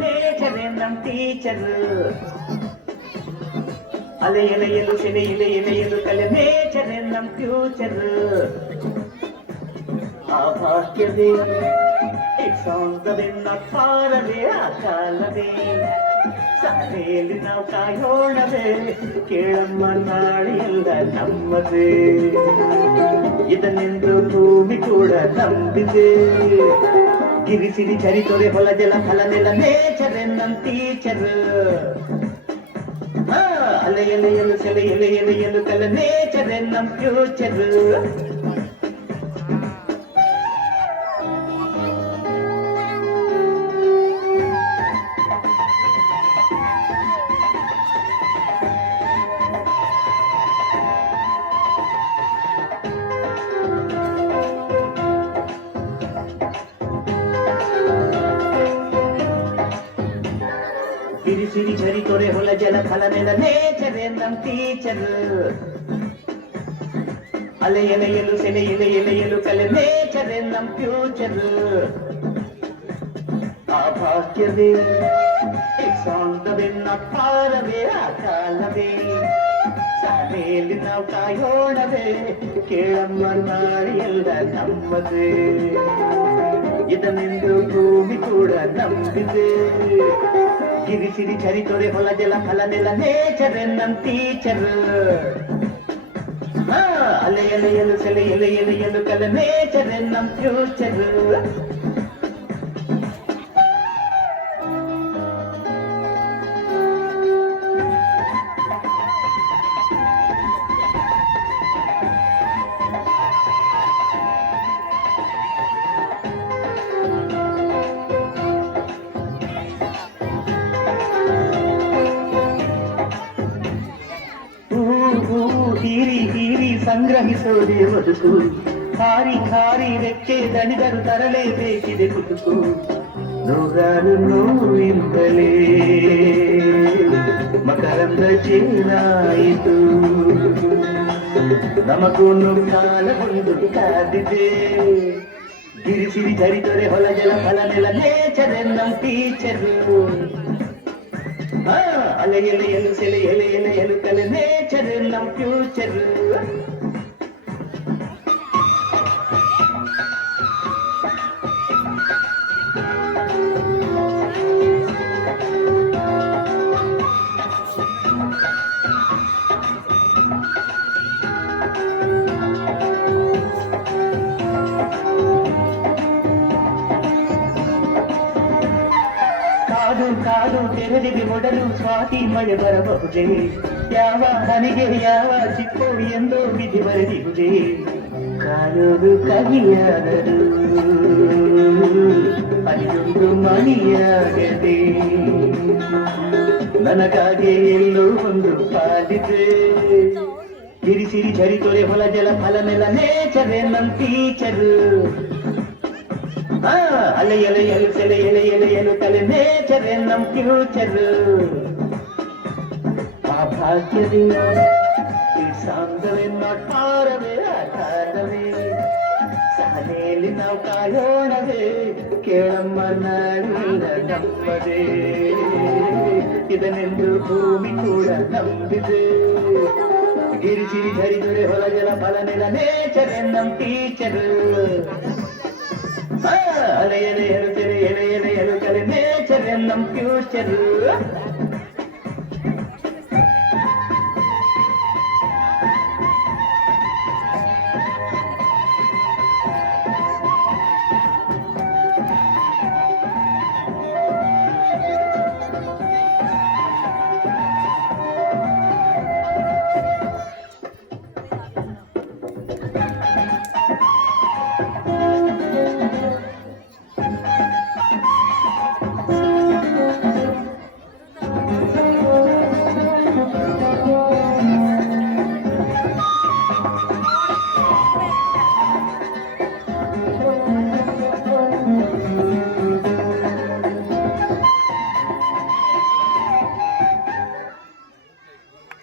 ನೇಚರೇ ನಮ್ ಟೀಚರ್ ಅಲೆ ಎಲೆಯಲು ಸೆಲೆ ಎಲೆಯಲು ಕಲೆ ನೇಚರೇ ನಮ್ ಫ್ಯೂಚರ್ ಆ ಭಾಗ್ಯವೇ it's on the way not far away ಆ ಕಾಲವೇ ಸಭೆಯಲ್ಲಿ ನಾವು ಕಾಯೋಣವೇ ಕೇಳಮ್ಮ ನಾಳೆಯಲ್ಲ ನಮ್ಮದೇ ಇದನ್ನೆಂದು ಭೂಮಿ ಕೂಡ ನಂಬಿದೆ ಗಿರಿಸಿರಿ ಚರಿತೊರೆ ಹೊಲ ಜಲ ಫಲ ನೆಲ ನೇಚರ್ ನಮ್ ಟೀಚರ್ ಅಲೆ ಎಲೆಯಲು ಸೆಲೆ ಎಲೆಯಲು ಕಲ ನೇಚರ್ ನಮ್ ಫ್ಯೂಚರ್ ಸಿರಿ ಝರಿ ತೊರೆ ಹೊಲ ಜಲ ಫಲ ನೆಲ ನೇಚರೇ ನಮ್ ಟೀಚರ್ ಅಲೆ ಎಲೆಯಲು ಸೆಲೆ ಎಲೆಯಲು ಕಲೆ ನೇಚರೇ ನಮ್ ಫ್ಯೂಚರ್ ಆ ಭಾಗ್ಯವೇ it's on the way not far away ಆ ಕಾಲವೇ ಸಭೆಯಲ್ಲಿ ನಾವು ಕಾಯೋಣವೇ ಕೇಳಮ್ಮ ನಾಳೆಯಲ್ಲ ನಮ್ಮದೇ ಇದನ್ನೆಂದು ಭೂಮಿ ಕೂಡ ನಂಬಿದೆ ಗಿರಿಸಿರಿ ಚರಿತೊರೆ ಹೊಲ ಜಲ ಫಲ ನೆಲ ನೇಚರ್ ನಮ್ ಟೀಚರ್ ಅಲೆ ಎಲೆಯಲು ಸೆಲೆ ಎಲೆಯಲು ಕಲ ನೇಚರ್ ನಮ್ ಫ್ಯೂಚರ್ ಹೀರಿ ಹೀರಿ ಸಂಗ್ರಹಿಸೋದೇ ಬದುಕು ಹಾರಿ ಹಾರಿ ರೆಕ್ಕೆ ದಣಿದರು ತರಲೇಬೇಕಿದೆ ಕುಟುಕು ನೂರಾರು ನೋವಿಂದಲೇ ಮಕರಂದ ಚೇನಾಯಿತು ನಮಗೂನು ಕಾಲ ಒಂದು ಕಾದಿದೆ ಗಿರಿಸಿರಿ ಝರಿತೊರೆ ಹೊಲ ಜಲ ಫಲ ನೆಲ ನೇಚರ್ ನಮ್ ಟೀಚರ್ ಅಲೆ ಎಲೆಯಲು ಸೆಲೆ ಎಲೆಯಲು ಕಲೆ ನೇಚರ್ ನಮ್ ಫ್ಯೂಚರ್ ಕಾದು ಕಾದು ತೆರೆದಿಗೆ ಮೊಡಲು ಸ್ವಾತಿ ಮಳೆ ಬರಬಹುದೇ ಯಾವ ಹನಿಗೆ ಯಾವ ಚಿಪ್ಪು ಎಂದೋ ವಿಧಿ ಬರೆದಿರುವುದೇ ಕಾಯೋದು ಕಹಿಯಾದರು ಅದೊಂದು ಮಣಿಯಾಗದೆ ನನಗಾಗೆ ಎಲ್ಲೋ ಒಂದು ಪಾಲಿದೆ ಗಿರಿಸಿರಿ ಝರಿತೊರೆ ಹೊಲ ಜಲ ಫಲ ನೆಲ ನೇಚರೇ ನಮ್ ಟೀಚರ್ ಅಲೆ ಎಲೆಯಲು ಸೆಲೆ ಎಲೆಯಲು ಕಲೆ ನೇಚರ್ ನಮ್ ಫ್ಯೂಚರ್ ಆ ಭಾಗ್ಯವೇ it's on the way not far away ಆ ಕಾಲವೇ ಸಹನೆಯಲ್ಲಿ ನಾವು ಕಾಯೋಣವೇ ಕೇಳಮ್ಮ ನಾಳೆಲ್ಲ ನಮ್ಮದೇ ಇದನ್ನೆಂದು ಭೂಮಿ ಕೂಡ ನಂಬಿದೆ ಗಿರಿಸಿರಿ ಝರಿದೊರೆ ಹೊಲ ಜಲ ಫಲ ನೆಲ ನೇಚರ್ ನಮ್ ಟೀಚರ್ ಅಲೆ ಎಲೆಯಲು ಸೆಲೆ ಎಲೆಯಲು ಕಲೆ ನೇಚರ್ ನಮ್ ಫ್ಯೂಚರ್